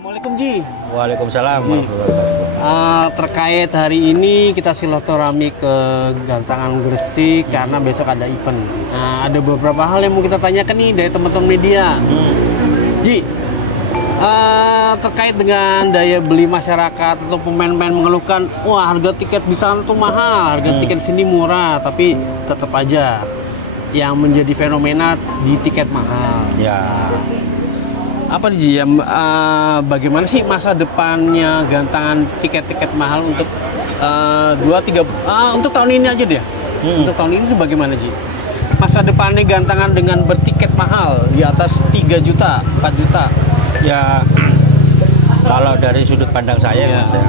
Assalamualaikum Ji. Waalaikumsalam. Ji. Terkait hari ini kita silaturahmi ke Gantangan Gresik karena besok ada event. Ada beberapa hal yang mau kita tanyakan nih dari teman-teman media. Ji, terkait dengan daya beli masyarakat atau pemain-pemain mengeluhkan, wah harga tiket di sana tuh mahal, harga tiket di sini murah, tapi tetap aja yang menjadi fenomena di tiket mahal. Ya. Apa nih ya, bagaimana sih masa depannya Gantangan tiket-tiket mahal untuk untuk tahun ini aja deh. Untuk tahun ini tuh bagaimana Ji? Masa depannya Gantangan dengan bertiket mahal di atas 3 juta, 4 juta. Ya, kalau dari sudut pandang saya, Ya. Mas, ya,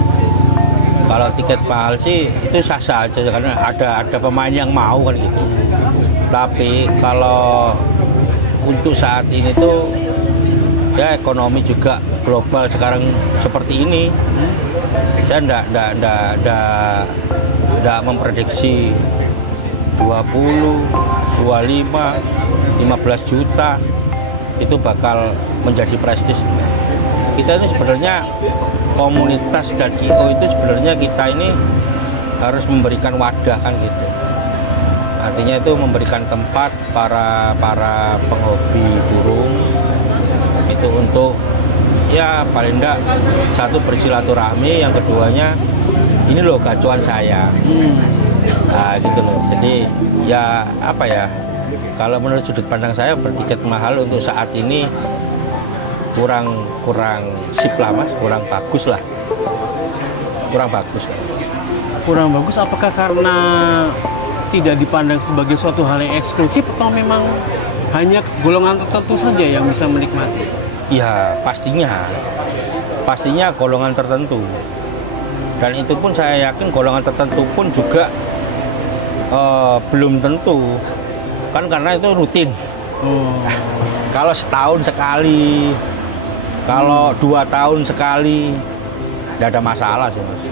kalau tiket mahal sih itu sah-sah aja karena ada pemain yang mau kan gitu. Tapi kalau untuk saat ini tuh ya ekonomi juga global sekarang seperti ini, saya enggak memprediksi 20, 25, 15 juta itu bakal menjadi prestis. Kita ini sebenarnya komunitas dan IO itu sebenarnya kita ini harus memberikan wadah kan gitu. Artinya itu memberikan tempat para penghobi burung itu untuk ya paling enggak satu bersilaturahmi, yang keduanya ini loh gacuan saya. Nah gitu loh. Jadi ya apa ya, kalau menurut sudut pandang saya bertiket mahal untuk saat ini kurang sip lah Mas, kurang bagus lah. Kurang bagus. Kurang bagus apakah karena tidak dipandang sebagai suatu hal yang eksklusif atau memang hanya golongan tertentu saja yang bisa menikmati? Ya pastinya golongan tertentu, dan itu pun saya yakin golongan tertentu pun juga belum tentu kan, karena itu rutin. Kalau setahun sekali, kalau 2 tahun sekali, tidak ada masalah sih Mas.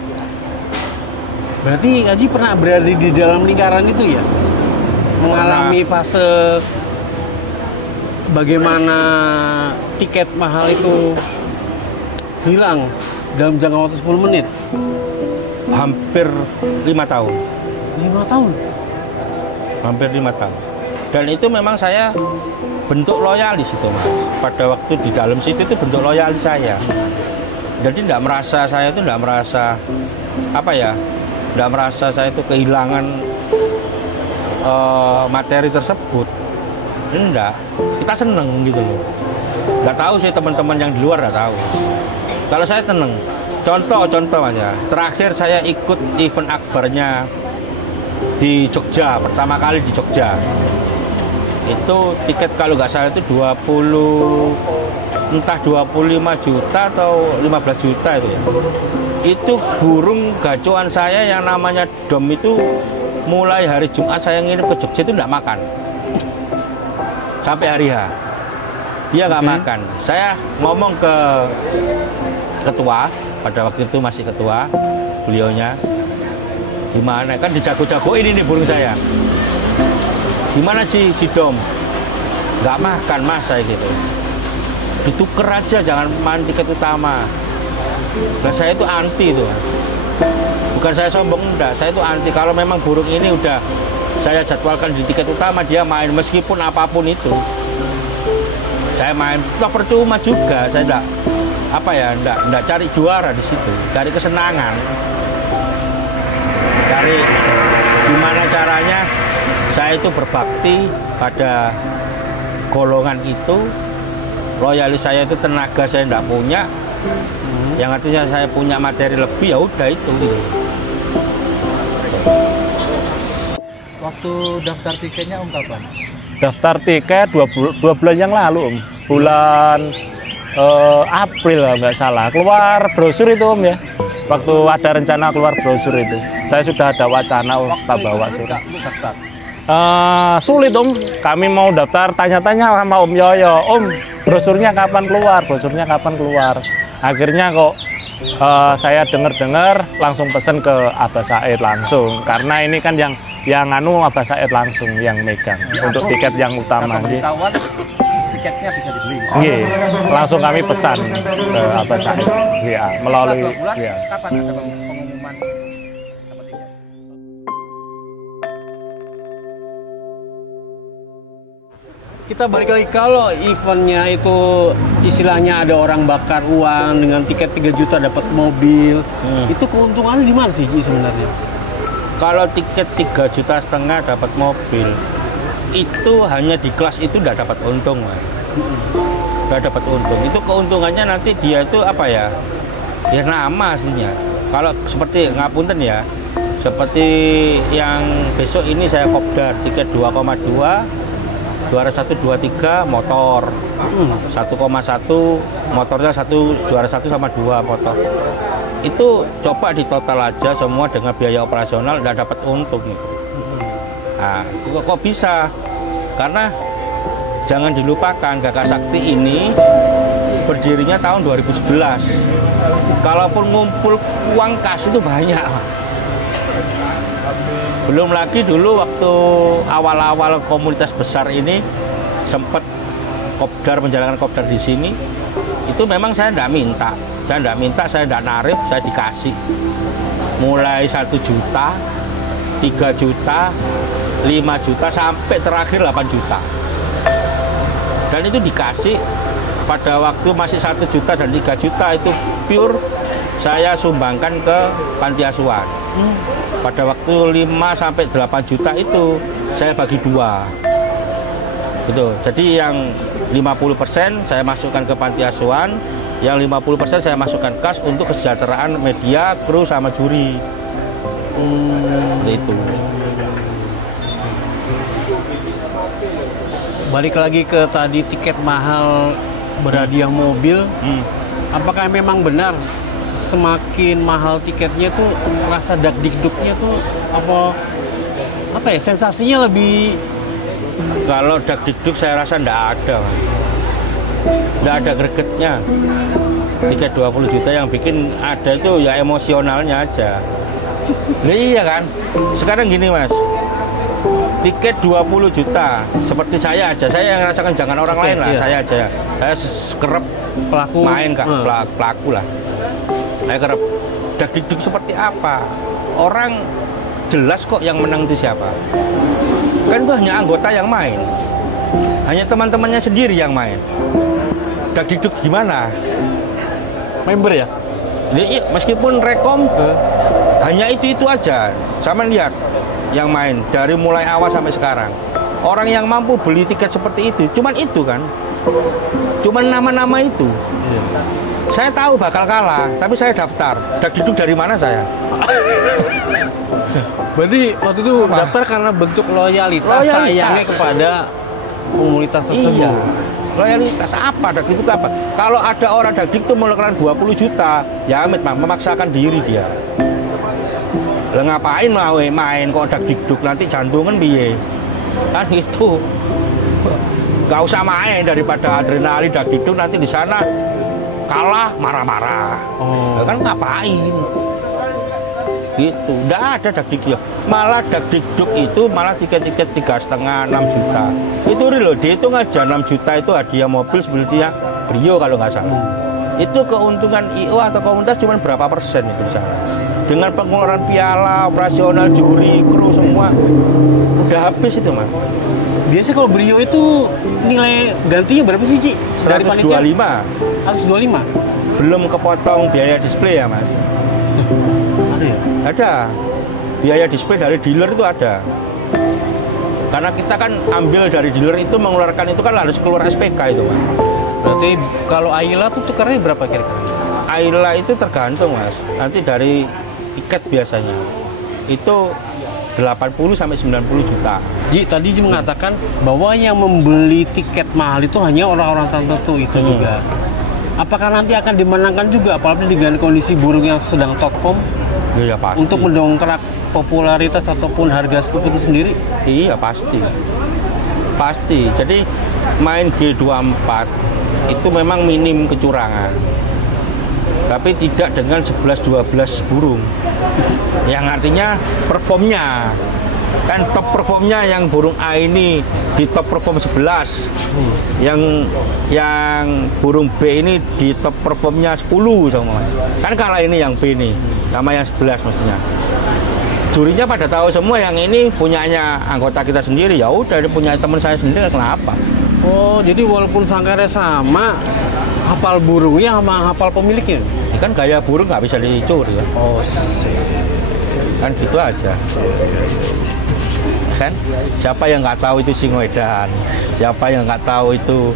Berarti Haji pernah berada di dalam lingkaran itu ya? Mengalami fase bagaimana tiket mahal itu hilang dalam jangka waktu 10 menit? Hampir 5 tahun. 5 tahun? Hampir 5 tahun. Dan itu memang saya bentuk loyalis itu Mas. Pada waktu di dalam situ itu bentuk loyalis saya. Jadi tidak merasa apa ya, tidak merasa saya itu kehilangan materi tersebut. Enggak, kita seneng gitu loh. Nggak tahu sih teman-teman yang di luar nggak tahu. Kalau saya seneng. Contoh aja. Terakhir saya ikut event akbarnya di Jogja, pertama kali di Jogja. Itu tiket kalau nggak salah itu 25 juta atau 15 juta itu ya. Itu burung gacuan saya yang namanya Dom itu mulai hari Jumat saya ngirim ke Jogja itu nggak makan. Sampai hari H dia nggak makan. Saya ngomong ke ketua, pada waktu itu masih ketua, beliaunya, gimana kan dijago-jagoin ini burung saya, gimana si Dom nggak makan Mas, saya gitu, dituker aja, jangan main tiket utama. Dan saya itu anti itu, bukan saya sombong, enggak, saya itu anti. Kalau memang burung ini udah saya jadwalkan di tiket utama, dia main meskipun apapun itu. Saya main, toh percuma juga. Saya enggak cari juara di situ, cari kesenangan. Cari gimana caranya saya itu berbakti pada golongan itu. Loyalis saya itu tenaga saya enggak punya. Yang artinya saya punya materi lebih, ya udah itu gitu. Waktu daftar tiketnya kapan? Daftar tiket 2 bulan yang lalu bulan April lah nggak salah, keluar brosur itu ya. Waktu ada rencana keluar brosur itu, saya sudah ada wacana kita bawa surat. Sulit kami mau daftar, tanya-tanya sama Om Yoyo, brosurnya kapan keluar, Akhirnya kok saya dengar langsung pesen ke Abah Said langsung, karena ini kan yang anu Abah Said langsung yang megang untuk tiket yang utama. Pemberitahuan tiketnya bisa dibeli. Nggih, langsung kami pesan ke Abah Said. Iya, melalui iya. Kapan ada pengumuman dapat tiket? Kita balik lagi, kalau eventnya itu istilahnya ada orang bakar uang dengan tiket 3 juta dapat mobil, itu keuntungannya di mana sih Ji, sebenarnya? Kalau tiket 3,5 juta dapat mobil, itu hanya di kelas itu udah dapat untung, Mas. Udah dapat untung. Itu keuntungannya nanti dia itu apa ya? Ya nama aslinya. Kalau seperti ngapunten ya, seperti yang besok ini saya kopdar tiket 2,2, 2123 motor, 1,1 motornya 21 sama 2 motor. Itu coba di total aja semua dengan biaya operasional udah dapat untung. Nah, kok bisa? Karena jangan dilupakan Gagak Sakti ini berdirinya tahun 2011. Kalaupun ngumpul uang kas itu banyak. Belum lagi dulu waktu awal-awal komunitas besar ini sempat kopdar, menjalankan kopdar di sini, itu memang saya tidak minta, saya tidak narif, saya dikasih. Mulai 1 juta, 3 juta, 5 juta, sampai terakhir 8 juta. Dan itu dikasih pada waktu masih 1 juta dan 3 juta itu pure saya sumbangkan ke panti asuhan. Pada waktu 5 sampai 8 juta itu saya bagi 2. Gitu. Jadi yang 50% saya masukkan ke panti asuhan, yang 50% saya masukkan kas untuk kesejahteraan media, kru sama juri. Itu. Balik lagi ke tadi tiket mahal berhadiah mobil, apakah memang benar semakin mahal tiketnya tuh rasa dak-dikduknya tuh apa ya, sensasinya lebih? Kalau dak-dikduk saya rasa enggak ada, Mas. Enggak ada gregetnya. Tiket 20 juta yang bikin ada itu ya emosionalnya aja. Nah, iya kan? Sekarang gini, Mas. Tiket 20 juta seperti saya aja, saya yang rasakan, jangan orang lain lah, iya. saya aja. Saya kerep Pelaku main Kak, pelaku lah. Saya kerep dak-dikduk seperti apa? Orang jelas kok yang menang itu siapa. Kan itu hanya anggota yang main. Hanya teman-temannya sendiri yang main. Dak-dikduk gimana? Member ya? Iya, meskipun rekom hanya itu aja. Sama lihat yang main dari mulai awal sampai sekarang. Orang yang mampu beli tiket seperti itu, cuman itu kan. Cuman nama-nama itu. Saya tahu bakal kalah, tapi saya daftar. Dak-dikduk dari mana saya? Berarti waktu itu daftar karena bentuk loyalitas sayangnya kepada komunitas tersebut. Iya. Loyalitas apa? Dak-dikduk apa? Kalau ada orang dak-dikduk mengeluarkan 20 juta, ya amit memaksakan diri dia. Lah ngapain mau main kok dak-dikduk, nanti jantungan piye? Kan itu. Gak usah main, daripada adrenalin dak-dikduk nanti di sana kalah marah-marah. Kan ngapain? Gitu. Nggak ada dak-dikduk. Malah dak-dikduk itu malah tiket-tiket 3,5 6 juta. Itu real, dihitung aja 6 juta itu hadiah mobil sebelumnya Brio kalau nggak salah. Itu keuntungan IO atau komunitas cuma berapa persen itu di sana. Dengan pengeluaran piala, operasional, juri, kru semua udah habis itu, Mas. Biasanya kalau Brio itu nilai gantinya berapa sih, Ci? Dari 125. 125? Belum kepotong biaya display ya, Mas. Ada ya? Ada. Biaya display dari dealer itu ada. Karena kita kan ambil dari dealer itu, mengeluarkan itu kan harus keluar SPK itu, Mas. Berarti kalau Ayla tuh tukarnya berapa kira-kira? Ayla itu tergantung, Mas. Nanti dari tiket biasanya. Itu 80 sampai 90 juta. Ji, tadi Ji mengatakan bahwa yang membeli tiket mahal itu hanya orang-orang tertentu itu juga. Apakah nanti akan dimenangkan juga, apalagi dengan kondisi burung yang sedang top form? Iya pasti. Untuk mendongkrak popularitas ataupun harga itu sendiri? Iya pasti. Pasti. Jadi main G24 itu memang minim kecurangan. tapi tidak dengan 11-12 burung. Yang artinya performnya. Kan top performnya yang burung A ini di top perform 11. Yang burung B ini di top performnya 10 sama. Kan kalah ini yang B ini, sama yang 11 maksudnya. Jurinya pada tahu semua yang ini punyanya anggota kita sendiri, ya udah dia punya teman saya sendiri, kenapa? Oh, jadi walaupun sangkarnya sama, hafal burungnya sama hafal pemiliknya? Ini kan gaya burung nggak bisa dicuri ya. Oh, Kan gitu aja. Kan siapa yang nggak tahu itu Singoedan, siapa yang nggak tahu itu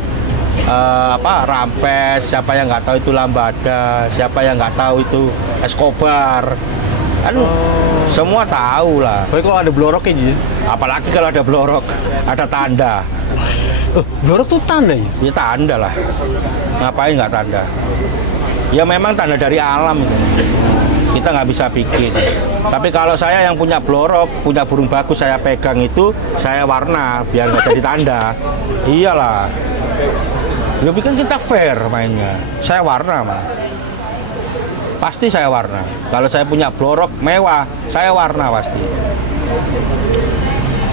Rampes, siapa yang nggak tahu itu Lambada, siapa yang nggak tahu itu Escobar, kan semua tahu lah. tapi kalau ada bloroknya jadi? Apalagi kalau ada blorok, ada tanda. Blorok tuh tanda ya? Ya tanda lah. Ngapain nggak tanda? Ya memang tanda dari alam itu. Kita nggak bisa bikin. Tapi kalau saya yang punya blorok, punya burung bagus, saya pegang itu, saya warna biar nggak jadi tanda. Iyalah. Lebih kan kita fair mainnya. Saya warna mah. Pasti saya warna. Kalau saya punya blorok mewah, saya warna pasti.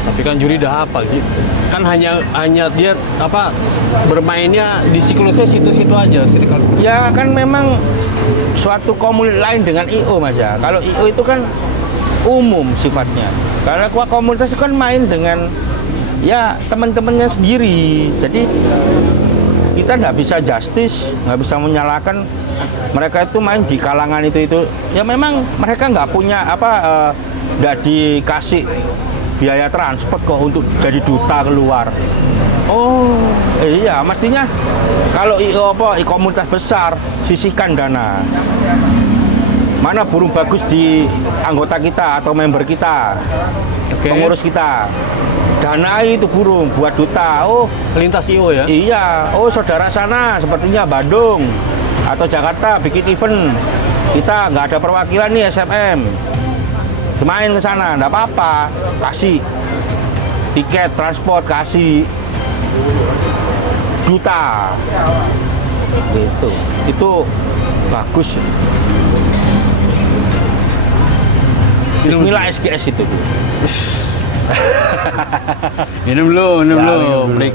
Tapi kan juri udah hafal, kan hanya dia bermainnya di siklusnya situ-situ aja. Ya kan memang suatu komunitas lain dengan IO Mas ya. Kalau IO itu kan umum sifatnya. Karena komunitas itu kan main dengan ya teman-temannya sendiri. Jadi kita nggak bisa justice, nggak bisa menyalahkan mereka itu main di kalangan itu. Ya memang mereka nggak punya nggak dikasih biaya transport kok untuk jadi duta keluar. Oh, iya, mestinya kalau komunitas besar sisihkan dana. Mana burung bagus di anggota kita atau member kita, pengurus kita. Danai itu burung buat duta. Oh, lintas IO ya? Iya. Oh, saudara sana sepertinya Bandung atau Jakarta bikin event. Kita nggak ada perwakilan nih SMM. Main ke sana, nggak apa-apa, kasih tiket transport, kasih duta, gitu. Itu bagus. Bismillah SGS itu. Minum dulu, break.